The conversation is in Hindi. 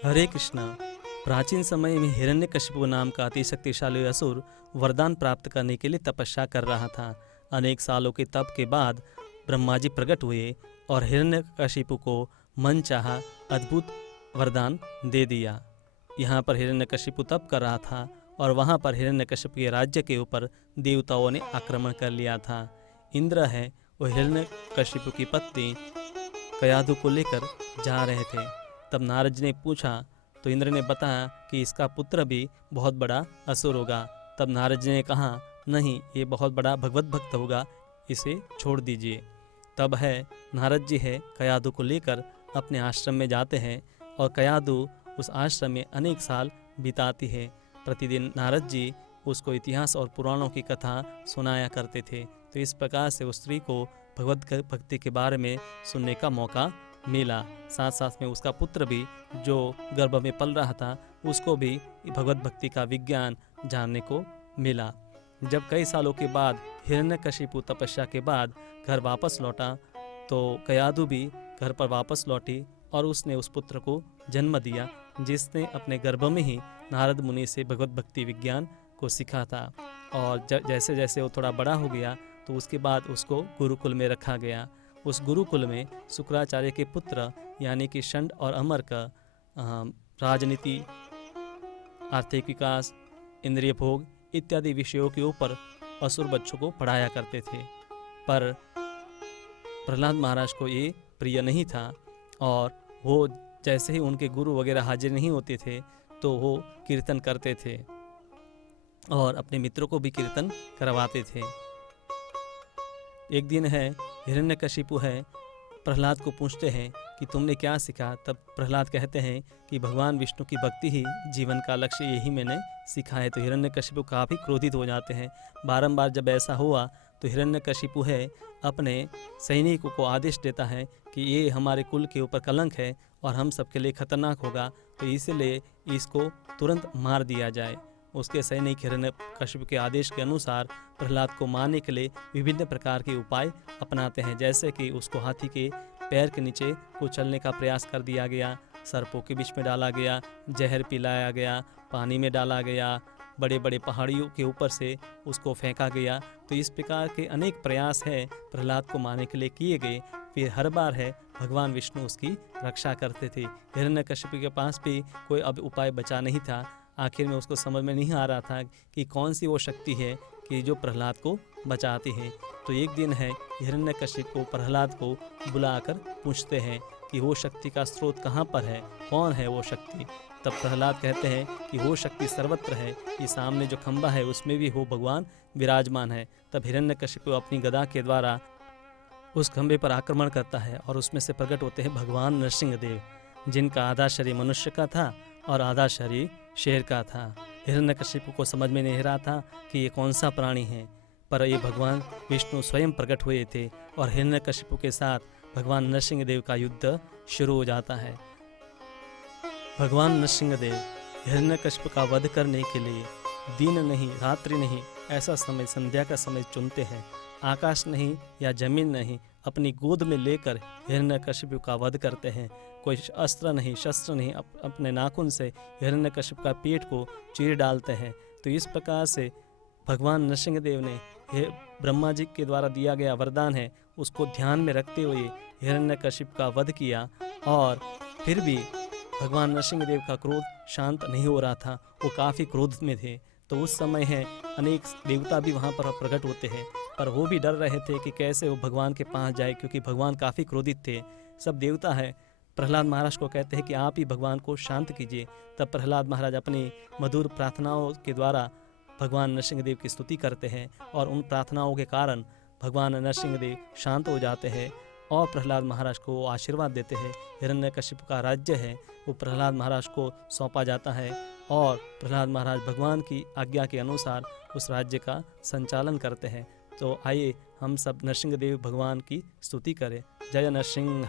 हरे कृष्णा। प्राचीन समय में हिरण्यकशिपु नाम का अति शक्तिशाली असुर वरदान प्राप्त करने के लिए तपस्या कर रहा था। अनेक सालों के तप के बाद ब्रह्मा जी प्रकट हुए और हिरण्यकशिपु को मनचाहा अद्भुत वरदान दे दिया। यहाँ पर हिरण्यकशिपु तप कर रहा था और वहाँ पर हिरण्यकशिपु के राज्य के ऊपर देवताओं ने आक्रमण कर लिया था। इंद्र है वो हिरण्यकशिपु की पत्नी कयाधु को लेकर जा रहे थे। तब नारद जी ने पूछा तो इंद्र ने बताया कि इसका पुत्र भी बहुत बड़ा असुर होगा। तब नारद जी ने कहा नहीं, ये बहुत बड़ा भगवत भक्त होगा, इसे छोड़ दीजिए। तब है नारद जी है कयाधु को लेकर अपने आश्रम में जाते हैं और कयाधु उस आश्रम में अनेक साल बिताती है। प्रतिदिन नारद जी उसको इतिहास और पुराणों की कथा सुनाया करते थे। तो इस प्रकार से उस स्त्री को भगवत भक्ति के बारे में सुनने का मौका मिला। साथ साथ में उसका पुत्र भी जो गर्भ में पल रहा था उसको भी भगवत भक्ति का विज्ञान जानने को मिला। जब कई सालों के बाद हिरण्यकशिपु तपस्या के बाद घर वापस लौटा तो कयाधु भी घर पर वापस लौटी और उसने उस पुत्र को जन्म दिया जिसने अपने गर्भ में ही नारद मुनि से भगवत भक्ति विज्ञान को सीखा था। और जैसे जैसे वो थोड़ा बड़ा हो गया तो उसके बाद उसको गुरुकुल में रखा गया। उस गुरुकुल में शुक्राचार्य के पुत्र यानी कि षंड और अमर का राजनीति, आर्थिक विकास, इंद्रिय भोग इत्यादि विषयों के ऊपर असुर बच्चों को पढ़ाया करते थे। पर प्रहलाद महाराज को ये प्रिय नहीं था और वो जैसे ही उनके गुरु वगैरह हाजिर नहीं होते थे तो वो कीर्तन करते थे और अपने मित्रों को भी कीर्तन करवाते थे। एक दिन है हिरण्यकशिपु है प्रहलाद को पूछते हैं कि तुमने क्या सीखा। तब प्रहलाद कहते हैं कि भगवान विष्णु की भक्ति ही जीवन का लक्ष्य, यही मैंने सीखा है। तो हिरण्यकशिपु काफ़ी क्रोधित हो जाते हैं। बारंबार जब ऐसा हुआ तो हिरण्यकशिपु है अपने सैनिकों को आदेश देता है कि ये हमारे कुल के ऊपर कलंक है और हम सबके लिए खतरनाक होगा, तो इसलिए इसको तुरंत मार दिया जाए। उसके सैनिक हिरण्यकशिपु के आदेश के अनुसार प्रहलाद को मारने के लिए विभिन्न प्रकार के उपाय अपनाते हैं, जैसे कि उसको हाथी के पैर के नीचे कुचलने का प्रयास कर दिया गया, सर्पों के बीच में डाला गया, जहर पिलाया गया, पानी में डाला गया, बड़े बड़े पहाड़ियों के ऊपर से उसको फेंका गया। तो इस प्रकार के अनेक प्रयास है प्रहलाद को मारने के लिए किए गए। फिर हर बार है भगवान विष्णु उसकी रक्षा करते थे। हिरण्यकशिपु के पास भी कोई अब उपाय बचा नहीं था। आखिर में उसको समझ में नहीं आ रहा था कि कौन सी वो शक्ति है कि जो प्रहलाद को बचाती है। तो एक दिन है हिरण्यकशिपु प्रहलाद को बुलाकर पूछते हैं कि वो शक्ति का स्रोत कहाँ पर है, कौन है वो शक्ति। तब प्रहलाद कहते हैं कि वो शक्ति सर्वत्र है, ये सामने जो खंबा है उसमें भी वो भगवान विराजमान है। तब हिरण्यकशिपु अपनी गदा के द्वारा उस खंबे पर आक्रमण करता है और उसमें से प्रकट होते हैं भगवान नरसिंहदेव, जिनका आधा शरीर मनुष्य का था और आधा शरीर शेर का था। हिरण्यकशिपु को समझ में नहीं रहा था कि ये कौन सा प्राणी है, पर ये भगवान विष्णु स्वयं प्रकट हुए थे और हिरण्यकशिपु के साथ भगवान नरसिंहदेव का युद्ध शुरू हो जाता है। भगवान नरसिंहदेव हिरण्यकशिपु का वध करने के लिए दिन नहीं रात्रि नहीं ऐसा समय संध्या का समय चुनते हैं। आकाश नहीं या जमीन नहीं, अपनी गोद में लेकर हिरण्यकशिपु का वध करते हैं। कोई अस्त्र नहीं, शस्त्र नहीं, अपने नाखून से हिरण्यकशिपु का पेट को चीर डालते हैं। तो इस प्रकार से भगवान नरसिंहदेव ने ब्रह्मा जी के द्वारा दिया गया वरदान है उसको ध्यान में रखते हुए हिरण्यकशिपु का वध किया। और फिर भी भगवान नरसिंहदेव का क्रोध शांत नहीं हो रहा था, वो काफ़ी क्रोध में थे। तो उस समय है अनेक देवता भी वहाँ पर प्रकट होते हैं, पर वो भी डर रहे थे कि कैसे वो भगवान के पास जाए, क्योंकि भगवान काफ़ी क्रोधित थे। सब देवता है प्रहलाद महाराज को कहते हैं कि आप ही भगवान को शांत कीजिए। तब प्रहलाद महाराज अपनी मधुर प्रार्थनाओं के द्वारा भगवान नरसिंहदेव की स्तुति करते हैं और उन प्रार्थनाओं के कारण भगवान नरसिंहदेव शांत हो जाते हैं और प्रहलाद महाराज को आशीर्वाद देते हैं। हिरण्यकशिपु का राज्य है वो प्रहलाद महाराज को सौंपा जाता है और प्रहलाद महाराज भगवान की आज्ञा के अनुसार उस राज्य का संचालन करते हैं। तो आइए हम सब नरसिंहदेव भगवान की स्तुति करें। जय नरसिंह।